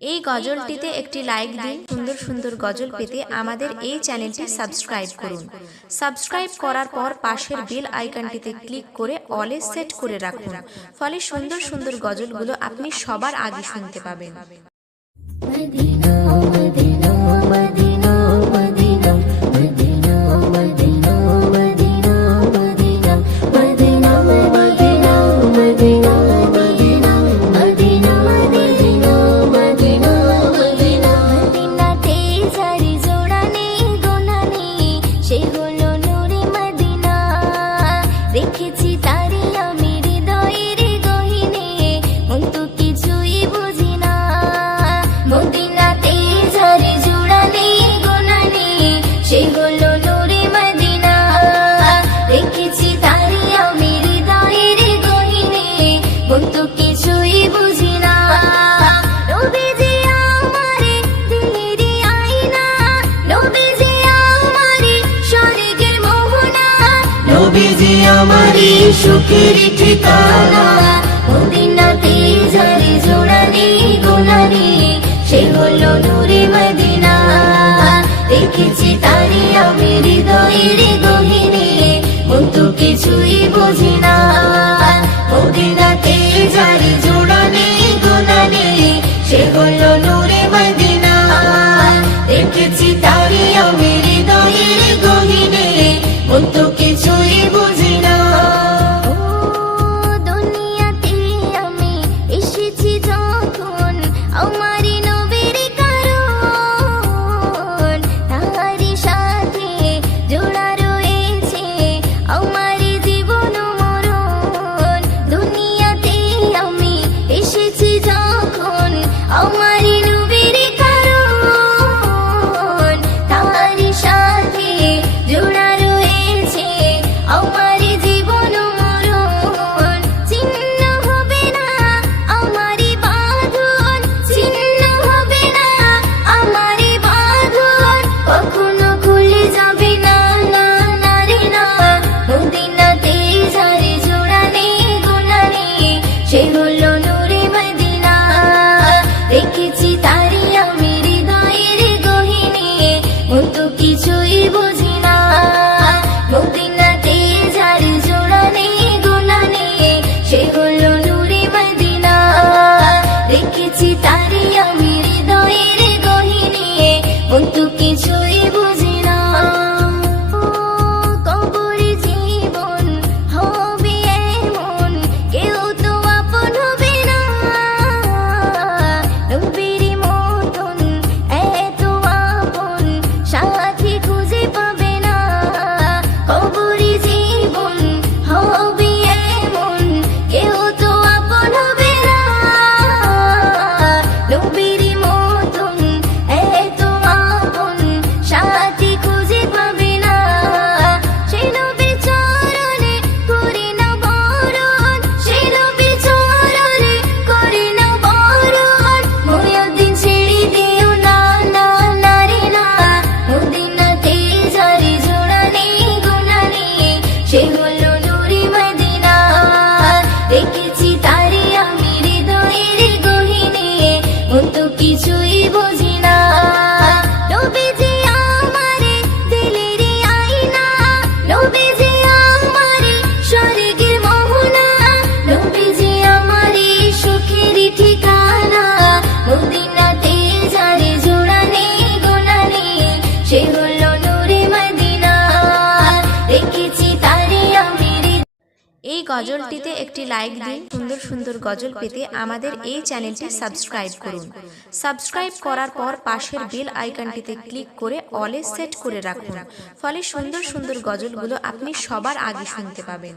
এই গজলটিতে একটি লাইক দিন। সুন্দর সুন্দর গজল পেতে আমাদের এই চ্যানেলটি সাবস্ক্রাইব করুন। সাবস্ক্রাইব করার পর পাশের বেল আইকনটিতে ক্লিক করে অলে সেট করে রাখুন, ফলে সুন্দর সুন্দর গজলগুলো আপনি সবার আগে শুনতে পাবেন। Medina Medina Medina Medina Medina Medina Medina Medina Medina Medina Medina Medina Medina Medina Medina Medina মদিনাতে যারি জোড়া নেই গোনা নেই, সে হলো নূরে মদিনা। রেখেছি তারি আমি হৃদয়ের গহীনে, মন তো কিছুই বুঝি না। মদিনাতে যারে জোড়া নেই গোনা নেই, সে হলো নূরে মদিনা। রেখেছি তারি আমি হৃদয়ের গহীনে, মন তো কিছুই বুঝি না। নবীজি আমারে দিলেরই আয়না, নবীজি আমারে স্বর্গের মোহনা, নবীজি আমারে সুখের ঠিকানা। মদিনাতে যারে জোড়া নেই গোনা নেই, সে হলো নূরে মদিনা। রেখেছি তারি আমি হৃদয়ের গহীনে, মন তো কিছুই বুঝি না। মদিনাতে যারে জোড়া নেই গোনা নেই, সে হলো নূরে মদিনা। রেখেছি তারি আমি হৃদয়ের গহীনে, মন তো কিছুই বুঝি না। ও দুনিয়াতে আমি এসেছি যখন, আমারই নবীর কারণ, তাহারি সাথে জোড়া রয়েছে আমারই জীবন মরণ। দুনিয়াতে আমি এসেছি যখন, আমারই নবীর কারণ, তাহারি সাথে জোড়া রয়েছে আমারই জীবন মরণ। ছিন্ন হবে না আমারই বাঁধন, ছিন্ন হবে না আমারই বাঁধন, কখনো খুলে যাবে না না না রে না। মদিনাতে যারে জোড়া নেই গোনা নেই, সে হলো নূরে মদিনা। রেখেছি তারি আমি হৃদয়ের গহীনে, মন তো কিছুই বুঝি না। মদিনাতে যারে জোড়া নেই গোনা নেই, সে হলো নূরে মদিনা। রেখেছি তারি আমি হৃদয়ের গহীনে, মন তো কিছুই বুঝি না। ও কবরে জীবন হবে এমন, কেউ তো আপন হবে না। নবীর মতন এত আপন সাথী খুঁজে পাবে না। কবরে জীবন হবে এমন, কেউ তো আপন হবে না। নবীর মতন এত আপন সাথী খুঁজে পাবে না। সে নবীর চরণে করে না বরণ, সে নবীর চরণে করে না বরণ। মুয়াজ্জিন ছেড়ে দিও না না না রে না। মদিনাতে যারে জোড়া নেই গোনা নেই, সে হলো নূরে মদিনা। রেখেছি তারি আমি হৃদয়ের গহীনে, মন তো কিছুই বুঝি না। নবীজি আমারে দিলেরই আয়না, নবীজি আমারে স্বর্গের মোহনা, নবীজি আমারে সুখের ঠিকানা। মদিনাতে যারে জোড়া নেই গোনা নেই, সে হলো নূরে মদিনা। রেখেছি তারি আমি এই গজলটিতে একটি লাইক দিন। সুন্দর সুন্দর গজল পেতে আমাদের এই চ্যানেলটি সাবস্ক্রাইব করুন। সাবস্ক্রাইব করার পর পাশের বেল আইকনটিতে ক্লিক করে অলে সেট করে রাখুন, ফলে সুন্দর সুন্দর গজলগুলো আপনি সবার আগে শুনতে পাবেন।